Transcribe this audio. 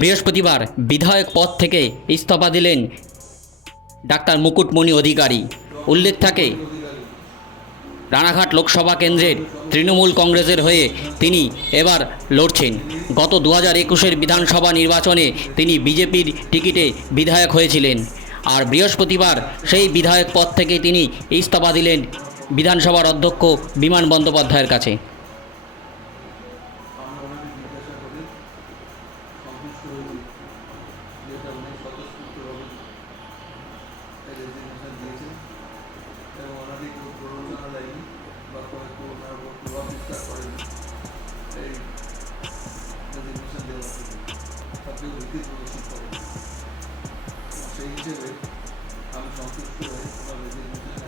বৃহস্পতিবার বিধায়ক পদ থেকে ইস্তফা দিলেন ডাক্তার মুকুটমণি অধিকারী। উল্লেখ থাকে, রানাঘাট লোকসভা কেন্দ্রের তৃণমূল কংগ্রেসের হয়ে তিনি এবার লড়ছেন। গত 2021-এর বিধানসভা নির্বাচনে তিনি বিজেপির টিকিটে বিধায়ক হয়েছিলেন। আর বৃহস্পতিবার সেই বিধায়ক পদ থেকে তিনি ইস্তফা দিলেন বিধানসভার অধ্যক্ষ বিমান বন্দ্যোপাধ্যায়ের কাছে। এবং ওনাকে কেউ প্ররোচনা দেয়নি বা কেউ ওনার উপর প্রভাব বিস্তার করেনি এই রেজিগনেশন দেওয়ার থেকে, বা কেউ ভীতি প্রদর্শন করেনি। সেই হিসেবে আমি সন্তুষ্ট হয়ে ওনার রেজিগনেশন